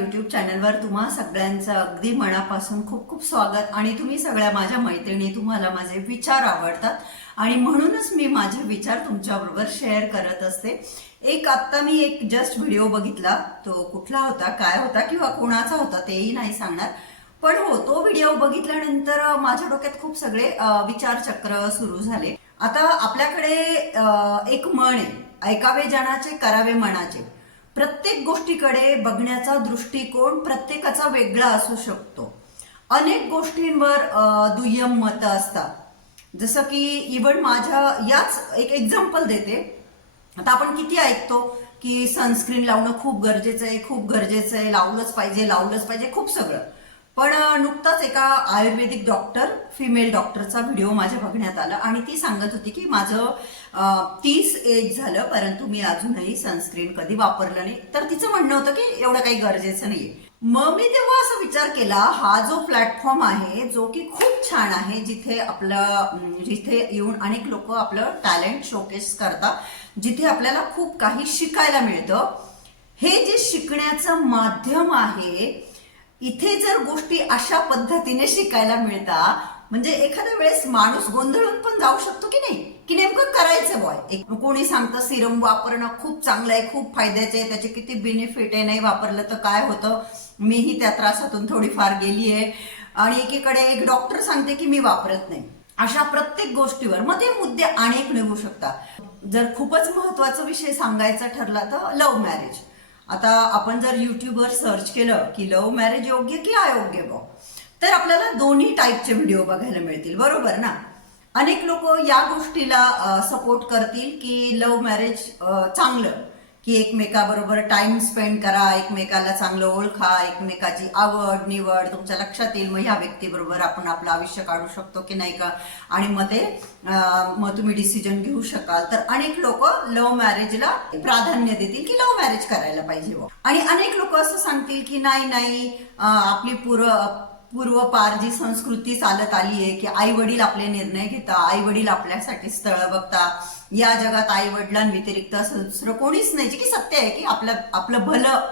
YouTube चॅनलवर तुम्हा सगळ्यांचं अगदी मनापासून खूप खूप स्वागत. आणि तुम्ही सगळ्या माझ्या मैत्रिणी तुम्हाला माझे विचार आवडतात. आणि म्हणूनच मी माझे विचार तुमच्याबरोबर शेअर करत असते. एक आत्ता मी एक जस्ट व्हिडिओ बघितला. तो कुठला होता काय होता किंवा कोणाचा होता तेही नाही सांगणार. पण हो तो व्हिडिओ बघितल्यानंतर माझ्या डोक्यात खूप सगळे विचार विचारचक्र सुरू झाले. आता आपल्याकडे एक म्हण आहे. ऐकावे जनाचे करावे मनाचे. प्रत्येक गोष्टीकडे बघण्याचा दृष्टिकोन प्रत्येकाचा वेगळा असू शकतो. अनेक गोष्टींवर दुय्यम मतं असतात. जसं की इवन माझ्या याच एक एक्झाम्पल देते. आता आपण किती ऐकतो की सनस्क्रीन लावणं खूप गरजेचं आहे खूप गरजेचं आहे लावलंच पाहिजे लावलंच पाहिजे खूप सगळं. पण नुकताच एका आयुर्वेदिक डॉक्टर फिमेल डॉक्टरचा व्हिडिओ माझ्या बघण्यात आला आणि ती सांगत होती की माझं तीस एज झालं परंतु मी अजूनही सनस्क्रीन कधी वापरलं नाही. तर तिचं म्हणणं होतं की एवढं काही गरजेचं नाहीये. मग मी तेव्हा असा विचार केला हा जो प्लॅटफॉर्म आहे जो की खूप छान आहे जिथे आपलं जिथे येऊन अनेक लोक आपलं टॅलेंट शोकेस करतात जिथे आपल्याला खूप काही शिकायला मिळतं हे जे शिकण्याचं माध्यम आहे इथे जर गोष्टी अशा पद्धतीने शिकायला मिळतात म्हणजे एखाद्या वेळेस माणूस गोंधळून पण जाऊ शकतो की नाही? की नेमकं करायचं बॉय एक कोणी सांगतं सिरम वापरणं खूप चांगलं आहे खूप फायद्याचं आहे त्याचे किती बेनिफिट आहे नाही वापरलं तर काय होतं? मीही त्या त्रासातून थोडीफार गेली आहे. आणि एकीकडे एक डॉक्टर सांगते की मी वापरत नाही. अशा प्रत्येक गोष्टीवर मग ते मुद्दे अनेक निघू शकतात. जर खूपच महत्त्वाचा विषय सांगायचा ठरला तर लव्ह मॅरेज आता आपण जर युट्यूबवर सर्च केलं की लव्ह मॅरेज योग्य की अयोग्य बघ तर आपल्याला दोन्ही टाईपचे व्हिडिओ बघायला मिळतील बरोबर ना? अनेक लोक या गोष्टीला सपोर्ट करतील की लव्ह मॅरेज चांगलं. की एकमेकाबरोबर टाइम स्पेंड करा एकमेकाला चांगलं ओळखा एकमेकाची आवड निवड तुमच्या लक्षात येईल. मग ह्या व्यक्तीबरोबर आपण आपलं आयुष्य काढू शकतो की नाही का? आणि मग ते मग तुम्ही डिसिजन घेऊ शकाल. तर अनेक लोक लव्ह मॅरेजला प्राधान्य देतील की लव्ह मॅरेज करायला पाहिजे. आणि अनेक लोक असं सांगतील की नाही नाही आपली पुर पूर्वपार जी संस्कृती चालत आली आहे की आई वडील आपले निर्णय घेता आई वडील आपल्यासाठी स्थळ बघता. या जगात आई वडिलांव्यतिरिक्त असं दुसरं कोणीच नाही. जे की सत्य आहे की आपलं आपलं भलं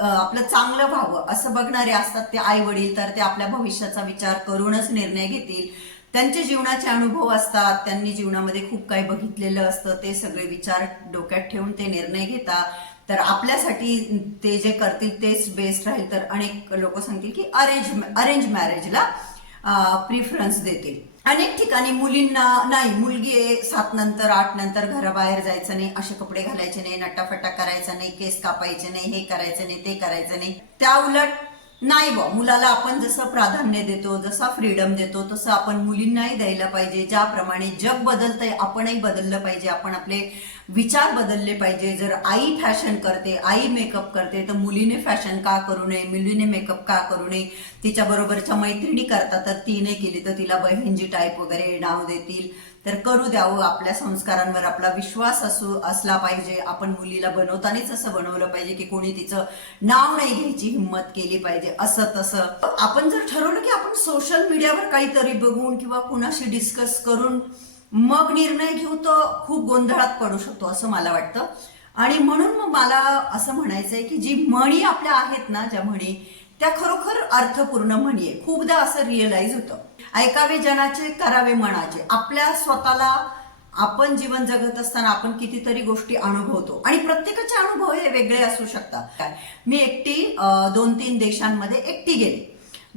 आपलं चांगलं व्हावं असं बघणारे असतात ते आई वडील तर ते आपल्या भविष्याचा विचार करूनच निर्णय घेतील. त्यांचे जीवनाचे अनुभव असतात त्यांनी जीवनामध्ये खूप काही बघितलेलं असतं ते सगळे विचार डोक्यात ठेवून ते निर्णय घेतात तर आपल्यासाठी ते जे करतील तेच बेस्ट राहील. तर अनेक लोक सांगतील की अरेंज अरेंज मॅरेजला प्रिफरन्स देतील. अनेक ठिकाणी मुलींना नाही मुलगी आहे सात नंतर आठ नंतर घराबाहेर जायचं नाही असे कपडे घालायचे नाही नटाफटा करायचा नाही केस कापायचे नाही हे करायचं नाही ते करायचं नाही. त्या उलट नाही बा मुलाला आपण जसं प्राधान्य देतो जसा फ्रीडम देतो तसं आपण मुलींनाही द्यायला पाहिजे. ज्याप्रमाणे जग बदलतंय आपणही बदललं पाहिजे. आपण आपले विचार बदलले पाहिजे. जर आई फॅशन करते आई मेकअप करते तर मुलीने फॅशन का करू नये मुलीने मेकअप का करू नये? तिच्या बरोबरच्या मैत्रिणी करतात तर तिने केली तर तिला बहिणजी टाईप वगैरे नाव देतील. तर करू द्यावं हो, आपल्या संस्कारांवर आपला विश्वास असू असला पाहिजे. आपण मुलीला बनवतानाच असं बनवलं पाहिजे की कोणी तिचं नाव नाही घ्यायची हिंमत केली पाहिजे. असं तसं. आपण जर ठरवलं की आपण सोशल मीडियावर काहीतरी बघून किंवा कुणाशी डिस्कस करून मग निर्णय घेऊ तर खूप गोंधळात पडू शकतो असं मला वाटतं. आणि म्हणून मग मला असं म्हणायचं आहे की जी म्हणी आपल्या आहेत ना ज्या म्हणी त्या खरोखर अर्थपूर्ण म्हणी आहे. खूपदा असं रिअलाइज होतं. ऐकावे जनाचे करावे मनाचे. आपल्या स्वतःला आपण जीवन जगत असताना आपण कितीतरी गोष्टी अनुभवतो. आणि प्रत्येकाचे अनुभव हे वेगळे असू शकतात. काय मी एकटी दोन तीन देशांमध्ये एकटी गेले.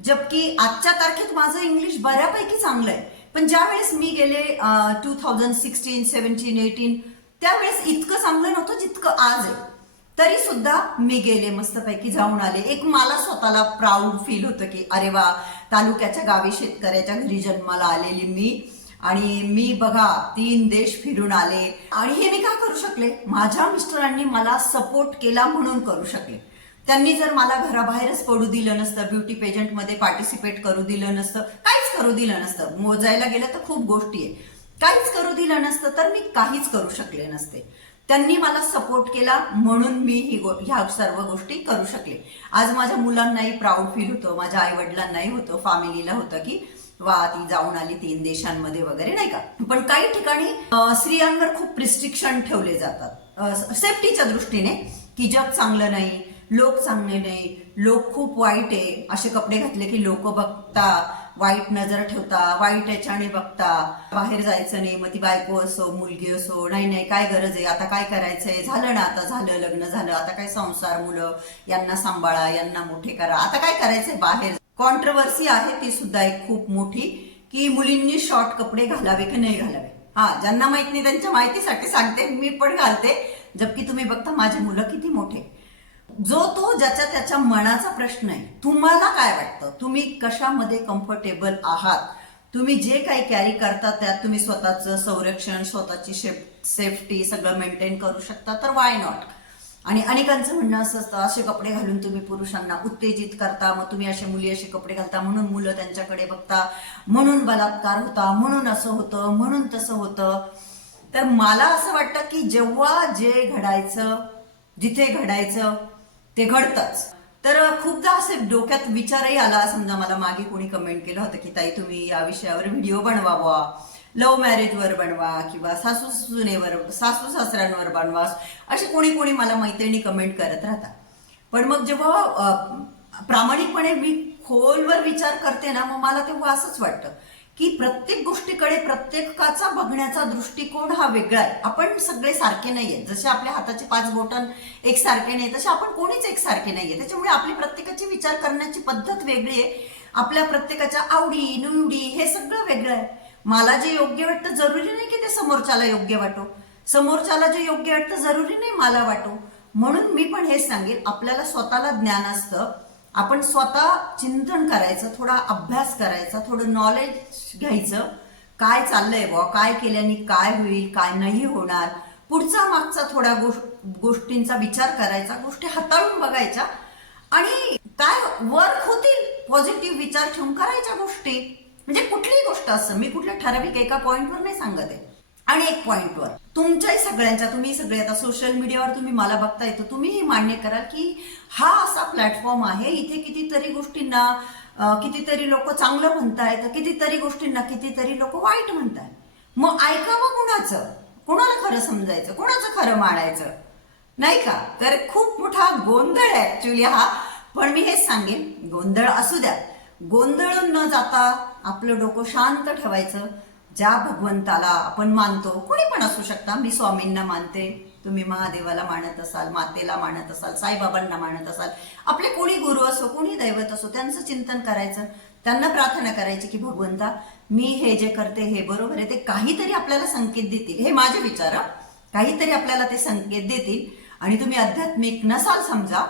जबकी आजच्या तारखेत माझं इंग्लिश बऱ्यापैकी चांगलं आहे पण ज्या वेळेस मी गेले two thousand sixteen seventeen eighteen त्यावेळेस इतकं चांगलं नव्हतं जितकं आज आहे. तरी सुद्धा मी गेले मस्तपैकी जाऊन आले. एक मला स्वतःला प्राऊड फील होतं की अरे वा तालुक्याच्या गावी शेतकऱ्याच्या घरी जन्माला आलेली मी आणि मी बघा तीन देश फिरून आले. आणि हे मी का करू शकले? माझ्या मिस्टरांनी मला सपोर्ट केला म्हणून करू शकले. त्यांनी जर मला घराबाहेरच पडू दिलं नसतं ब्युटी पेजंटमध्ये पार्टिसिपेट करू दिलं नसतं काहीच करू दिलं नसतं. मोजायला गेलं तर खूप गोष्टी आहे. काहीच करू दिलं नसतं तर मी काहीच करू शकले नसते. त्यांनी मला सपोर्ट केला म्हणून मी ही गो ह्या सर्व गोष्टी करू शकले. आज माझ्या मुलांनाही प्राऊड फील होतं माझ्या आईवडिलांनाही होतं फॅमिलीला होतं की वा ती जाऊन आली तीन देशांमध्ये वगैरे नाही का? पण काही ठिकाणी स्त्रियांवर खूप रिस्ट्रिक्शन ठेवले जातात. सेफ्टीच्या दृष्टीने की जग चांगलं नाही लोक चांगले नाही. लोक खूप वाईट आहे. असे कपडे घातले की लोक बघता. वाईट नजर ठेवता. वाईट याच्याने बघता. बाहेर जायचं नाही. मग ती बायको असो मुलगी असो नाही नाही काय गरज आहे? आता काय करायचंय? झालं ना आता झालं लग्न झालं. आता काय संसार मुलं? यांना सांभाळा यांना मोठे करा. आता काय करायचंय बाहेर? कॉन्ट्रवर्सी आहे ती सुद्धा एक खूप मोठी की मुलींनी शॉर्ट कपडे घालावे की नाही घालावे? हा ज्यांना माहीत नाही त्यांच्या माहितीसाठी सांगते. मी पण घालते. जबकी तुम्ही बघता माझी मुलं किती मोठे. जो तो ज्याच्या त्याच्या मनाचा प्रश्न आहे तुम्हाला काय वाटतं? तुम्ही कशामध्ये कम्फर्टेबल आहात? तुम्ही जे काही कॅरी करता त्यात तुम्ही स्वतःचं संरक्षण स्वतःची सेफ्टी सगळं मेंटेन करू शकता तर वाय नॉट आणि अनेकांचं म्हणणं असं असतं असे कपडे घालून तुम्ही पुरुषांना उत्तेजित करता मग तुम्ही असे मुली असे कपडे घालता म्हणून मुलं त्यांच्याकडे बघता म्हणून बलात्कार होता म्हणून असं होतं म्हणून तसं होतं. तर मला असं वाटतं की जेव्हा जे घडायचं जिथे घडायचं ते घडतंच. तर खूपदा असे डोक्यात विचारही आला समजा मला मागे कोणी कमेंट केलं होतं की ताई तुम्ही या विषयावर व्हिडिओ बनवावा. लव्ह मॅरेजवर बनवा किंवा सासू सुनेवर सासू सासऱ्यांवर बनवा. असे कोणी कोणी मला मैत्रिणी कमेंट करत राहतात. पण मग जेव्हा प्रामाणिकपणे मी खोलवर विचार करते ना मग मला तेव्हा असंच वाटतं. की प्रत्येक गोष्टीकडे प्रत्येकाचा बघण्याचा दृष्टिकोन हा वेगळा आहे. आपण सगळे सारखे नाहीये. जसे आपल्या हाताचे पाच बोटन एक सारखे नाही तसे आपण कोणीच एक सारखे नाहीये. त्याच्यामुळे आपली प्रत्येकाची विचार करण्याची पद्धत वेगळी आहे. आपल्या प्रत्येकाच्या आवडी निवडी हे सगळं वेगळं आहे. मला जे योग्य वाटतं जरुरी नाही की ते समोरच्याला योग्य वाटो. समोरच्याला जे योग्य वाटतं जरुरी नाही मला वाटो. म्हणून मी पण हे सांगेन आपल्याला स्वतःला ज्ञान असतं. आपण स्वतः चिंतन करायचं थोडा अभ्यास करायचा थोडं नॉलेज घ्यायचं. काय चाललंय बुवा? काय केल्याने काय होईल काय नाही होणार? पुढचा मागचा थोड्या गोष्ट गोष्टींचा विचार करायचा गोष्टी हाताळून बघायच्या. आणि काय वर्क होतील पॉझिटिव्ह विचार ठेवून करायच्या गोष्टी. म्हणजे कुठलीही गोष्ट असं मी कुठल्या ठराविक एका पॉईंटवर नाही सांगत आहे. आणि एक पॉईंटवर तुमच्याही सगळ्यांच्या तुम्ही सगळे आता सोशल मीडियावर तुम्ही मला बघता येतो तुम्ही मान्य कराल की हा असा प्लॅटफॉर्म आहे इथे कितीतरी गोष्टींना कितीतरी लोक चांगलं म्हणतायत कितीतरी गोष्टींना कितीतरी लोक वाईट म्हणतायत. मग ऐकावं कुणाचं? कोणाला खरं समजायचं? कोणाचं खरं मानायचं नाही का? तर खूप मोठा गोंधळ आहे ऍक्च्युली हा. पण मी हेच सांगेन गोंधळ असू द्या. गोंधळून न जाता आपलं डोकं शांत ठेवायचं. ज्या भगवंताला आपण मानतो कोणी पण असू शकता. मी स्वामींना मानते तुम्ही महादेवाला मानत असाल मातेला मानत असाल साईबाबांना मानत असाल. आपले कोणी गुरु असो कोणी दैवत असो त्यांचं चिंतन करायचं. त्यांना प्रार्थना करायची की भगवंता मी हे जे करते हे बरोबर आहे. ते काहीतरी आपल्याला संकेत देतील. हे माझे विचार काहीतरी आपल्याला ते संकेत देतील. आणि तुम्ही आध्यात्मिक नसाल समजा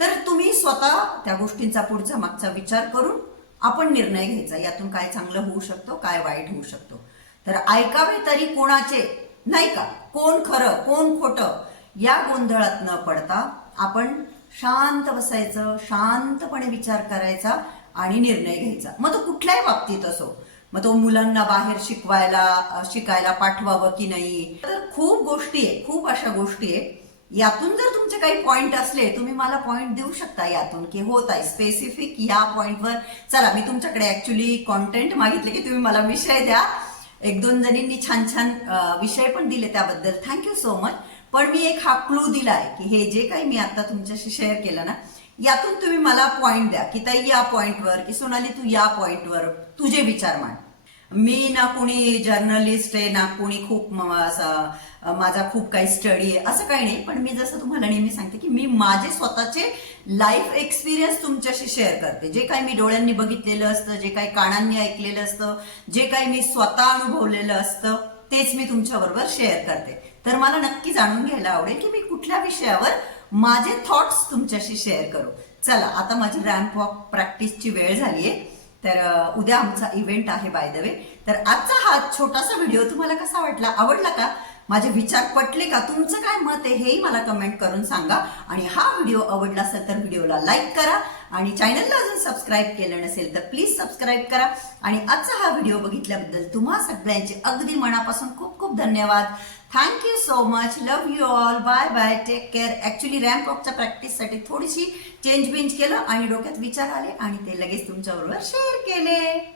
तर तुम्ही स्वतः त्या गोष्टींचा पुढचा मागचा विचार करून आपण निर्णय घ्यायचा यातून काय चांगलं होऊ शकतो काय वाईट होऊ शकतो. तर ऐकावे तरी कोणाचे? नाही का? कोण खरं कोण खोटं? या गोंधळात न पडता आपण शांत बसायचं शांतपणे विचार करायचा आणि निर्णय घ्यायचा. मग तो कुठल्याही बाबतीत असो. मग तो मुलांना बाहेर शिकवायला शिकायला पाठवावं की नाही? तर खूप गोष्टी आहे खूप अशा गोष्टी आहे यातून जर तुमचे काही पॉईंट असले तुम्ही मला पॉईंट देऊ शकता यातून की होत आहे. स्पेसिफिक या पॉईंटवर चला मी तुमच्याकडे ऍक्च्युली कॉन्टेंट मागितले की तुम्ही मला विषय द्या. एक दोन जणींनी छान छान विषय पण दिले त्याबद्दल. थँक्यू सो मच पण मी एक हा क्लू दिलाय की हे जे काही मी आता तुमच्याशी शेअर केलं ना यातून तुम्ही मला पॉईंट द्या की ताई या पॉईंटवर की सोनाली तू या पॉईंटवर तुझे विचार मांड. मी ना कुणी जर्नलिस्ट आहे ना कुणी खूप माझा खूप काही स्टडी आहे असं काही नाही. पण मी जसं तुम्हाला नेहमी सांगते की मी माझे स्वतःचे लाईफ एक्सपिरियन्स तुमच्याशी शेअर करते. जे काही मी डोळ्यांनी बघितलेलं असतं जे काही कानांनी ऐकलेलं असतं जे काही मी स्वतः अनुभवलेलं असतं तेच मी तुमच्याबरोबर शेअर करते. तर मला नक्की जाणून घ्यायला आवडेल की मी कुठल्या विषयावर माझे थॉट्स तुमच्याशी शेअर करू. चला आता माझी रॅम्प वॉक प्रॅक्टिसची वेळ झाली आहे. तर उद्या आमचा इव्हेंट आहे बाय द वे तर आजचा हा छोटासा व्हिडिओ तुम्हाला कसा वाटला? आवडला का? माझे विचार पटले का? तुमचं काय मत आहे हेही मला कमेंट करून सांगा. आणि हा व्हिडिओ आवडला असेल तर व्हिडिओला लाईक करा. आणि चॅनलला अजून सबस्क्राईब केलं नसेल तर प्लीज सबस्क्राईब करा. आणि आजचा हा व्हिडिओ बघितल्याबद्दल तुम्हा सगळ्यांचे अगदी मनापासून खूप खूप धन्यवाद. Thank you so much love you all bye bye take care actually ramp वॉकच्या प्रॅक्टिससाठी थोडीशी चेंज बिंज केलं आणि डोक्यात विचार आले आणि ते लगेच तुमच्याबरोबर शेअर केले.